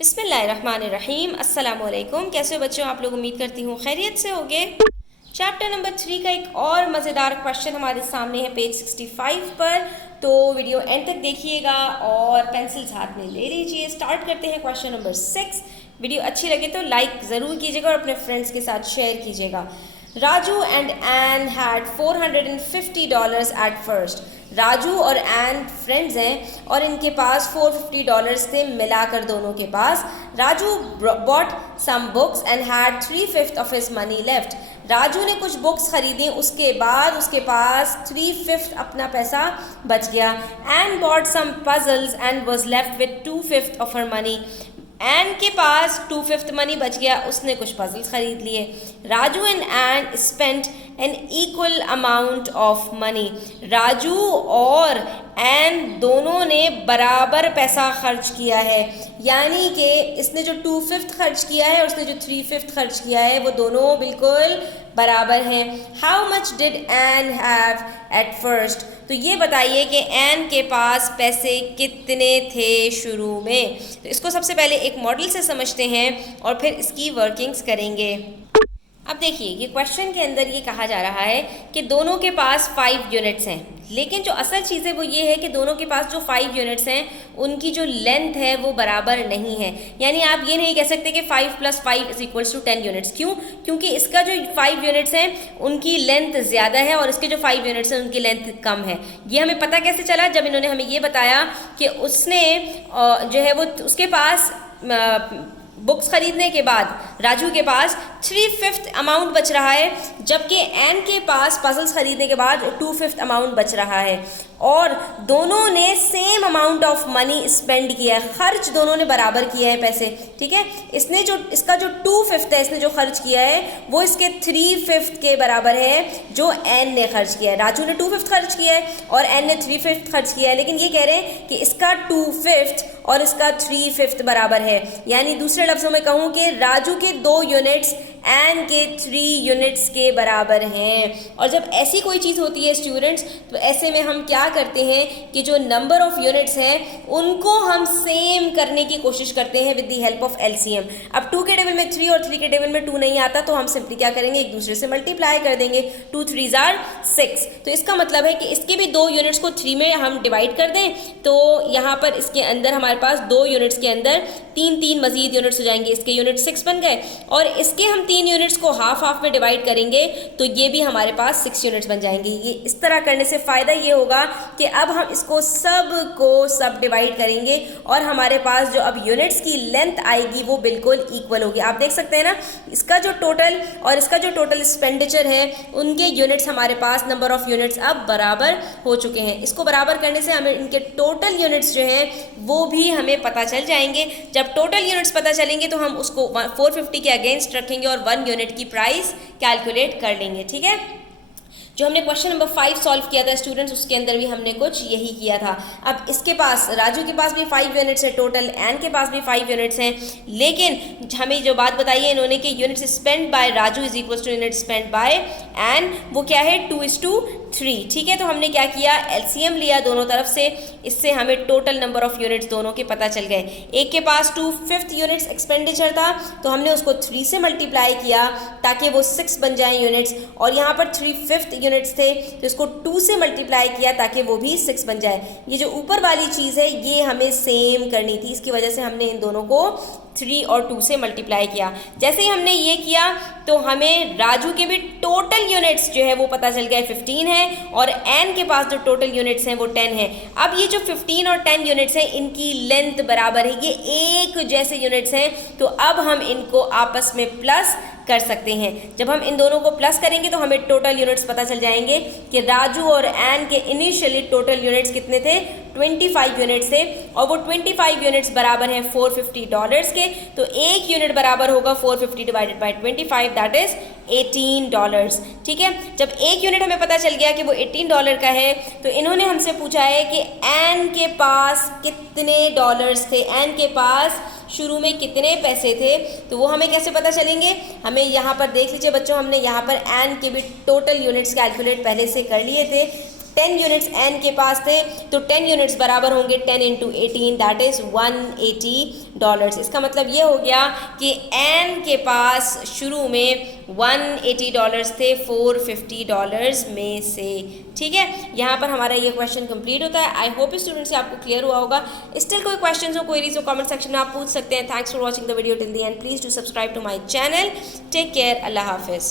बिस्मिल्लाहिर्रहमानिर्रहीम। अस्सलाम वालेकुम। कैसे हो बच्चों? आप लोग उम्मीद करती हूँ खैरियत से होगे। चैप्टर नंबर 3 का एक और मज़ेदार क्वेश्चन हमारे सामने है पेज 65 पर, तो वीडियो एंड तक देखिएगा और पेंसिल्स हाथ में ले लीजिए। स्टार्ट करते हैं क्वेश्चन नंबर 6। वीडियो अच्छी लगे तो लाइक ज़रूर कीजिएगा और अपने फ्रेंड्स के साथ शेयर कीजिएगा। Raju and Ann had $450 at first. Raju और एन फ्रेंड्स हैं और इनके पास $450 थे मिलाकर दोनों के पास। Raju bought some books and had 3/5 of his money left. Raju ने कुछ बुक्स खरीदी, उसके बाद उसके पास 3/5 अपना पैसा बच गया। Ann bought some puzzles and was left with 2/5 of her money. Ann के पास 2/5 मनी बच गया, उसने कुछ पजल्स खरीद लिए। Raju and Ann spent an equal amount of money. Raju और एन दोनों ने बराबर पैसा खर्च किया है, यानी कि इसने जो 2/5 खर्च किया है और उसने जो 3/5 खर्च किया है वो दोनों बिल्कुल बराबर हैं। How much did an have at first? तो ये बताइए कि एन के पास पैसे कितने थे शुरू में। तो इसको सबसे पहले एक मॉडल से समझते हैं और फिर इसकी वर्किंग्स करेंगे। अब देखिए, ये क्वेश्चन के अंदर ये कहा जा रहा है कि दोनों के पास 5 यूनिट्स हैं, लेकिन जो असल चीज़ है वो ये है कि दोनों के पास जो 5 यूनिट्स हैं उनकी जो लेंथ है वो बराबर नहीं है। यानी आप ये नहीं कह सकते कि 5 + 5 = 10 यूनिट्स। क्यों? क्योंकि इसका जो 5 यूनिट्स हैं उनकी लेंथ ज़्यादा है और इसके जो 5 यूनिट्स हैं उनकी लेंथ कम है। ये हमें पता कैसे चला? जब इन्होंने हमें ये बताया कि उसने जो है वो उसके पास बुक्स खरीदने के बाद राजू के पास 3/5 अमाउंट बच रहा है, जबकि एन के पास पजल्स खरीदने के बाद 2/5 अमाउंट बच रहा है और दोनों ने same amount of money spend किया है। खर्च दोनों ने बराबर किया है पैसे, ठीक है। इसका जो 2/5 है, इसने जो खर्च किया है वो इसके 3/5 के बराबर है जो एन ने खर्च किया है। राजू ने 2/5 खर्च किया है और एन ने 3/5 खर्च किया है, लेकिन ये कह रहे हैं कि इसका 2/5 और इसका 3/5 बराबर है। यानी दूसरे लफ्ज़ों में कहूँ कि राजू के 2 यूनिट्स एन के 3 यूनिट्स के बराबर हैं। और जब ऐसी कोई चीज़ होती है स्टूडेंट्स, तो ऐसे में हम क्या करते हैं कि जो नंबर ऑफ यूनिट्स हैं उनको हम सेम करने की कोशिश करते हैं with the help of LCM. अब 2 के टेबल में 3 और 3 के टेबल में 2 नहीं आता, तो हम सिंपली क्या करेंगे, एक दूसरे से मल्टीप्लाई कर देंगे। 2 3s are 6। तो इसका मतलब है कि इसके भी 2 यूनिट्स को 3 में हम डिवाइड कर दें, तो यहाँ पर इसके अंदर हमारे पास 2 यूनिट्स के अंदर 3 मजीद यूनिट्स हो जाएंगे। इसके यूनिट 6 बन गए और इसके हम 3 यूनिट्स को हाफ में डिवाइड करेंगे तो ये भी हमारे पास 6 यूनिट्स बन जाएंगे। ये इस तरह करने से फ़ायदा ये होगा कि अब हम इसको सब डिवाइड करेंगे और हमारे पास जो अब यूनिट्स की लेंथ आएगी वो बिल्कुल इक्वल होगी। आप देख सकते हैं ना, इसका जो टोटल और इसका जो टोटल एक्सपेंडिचर है उनके यूनिट्स हमारे पास, नंबर ऑफ यूनिट्स अब बराबर हो चुके हैं। इसको बराबर करने से हमें इनके टोटल यूनिट्स जो हैं वो भी हमें पता चल जाएंगे। जब टोटल यूनिट्स पता चलेंगे तो हम उसको 450 के अगेंस्ट रखेंगे और 1 यूनिट की प्राइस कैलकुलेट कर लेंगे, ठीक है। जो हमने क्वेश्चन नंबर 5 सॉल्व किया था स्टूडेंट्स, उसके अंदर भी हमने कुछ यही किया था। अब इसके पास, राजू के पास भी 5 यूनिट्स है टोटल, एन के पास भी 5 यूनिट्स हैं, लेकिन हमें जो बात बताई है इन्होंने कि units spend by Raju = unit spend by Ann, वो क्या है 2:3, ठीक है। तो हमने क्या किया, एलसीएम लिया दोनों तरफ से, इससे हमें टोटल नंबर ऑफ यूनिट्स दोनों के पता चल गए। एक के पास 2/5 यूनिट्स एक्सपेंडिचर था तो हमने उसको 3 से मल्टीप्लाई किया ताकि वो 6 बन जाए यूनिट्स, और यहाँ पर 3/5 यूनिट्स थे तो इसको 2 से मल्टीप्लाई किया ताकि वो भी 6 बन जाए। ये जो ऊपर वाली चीज़ है ये हमें सेम करनी थी, इसकी वजह से हमने इन दोनों को 3 और 2 से मल्टीप्लाई किया। जैसे ही हमने ये किया तो हमें राजू के भी टोटल यूनिट्स जो है वो पता चल गए 15 है और एन के पास जो टोटल यूनिट्स हैं वो 10 है। अब ये जो 15 और 10 यूनिट्स हैं इनकी लेंथ बराबर है, ये एक जैसे यूनिट्स हैं, तो अब हम इनको आपस में प्लस कर सकते हैं। जब हम इन दोनों को प्लस करेंगे तो हमें टोटल यूनिट्स पता चल जाएंगे कि राजू और एन के इनिशियली टोटल यूनिट्स कितने थे, 25 यूनिट्स थे और वो 25 यूनिट्स बराबर हैं $450 के। तो एक यूनिट बराबर होगा 450 डिवाइडेड बाय 25, दैट इज $18, ठीक है। जब एक यूनिट हमें पता चल गया कि वो $18 का है तो इन्होंने हमसे पूछा है कि एन के पास कितने डॉलर्स थे, एन के पास शुरू में कितने पैसे थे। तो वो हमें कैसे पता चलेंगे, हमें यहाँ पर देख लीजिए बच्चों, हमने यहाँ पर एन के भी टोटल यूनिट्स कैलकुलेट पहले से कर लिए थे। 10 यूनिट्स एन के पास थे, तो 10 यूनिट्स बराबर होंगे 10 इंटू 18, दैट इज़ $180। इसका मतलब ये हो गया कि एन के पास शुरू में $180 थे $450 में से। ठीक है, यहाँ पर हमारा ये क्वेश्चन कंप्लीट होता है। आई होप स्टूडेंट्स आपको क्लियर हुआ होगा। स्टिल कोई क्वेश्चन हो, क्वेरीज हो, कमेंट सेक्शन में आप पूछ सकते हैं। Thanks for watching the video till the end. Please do subscribe to my channel. Take care, अल्लाह हाफिज़।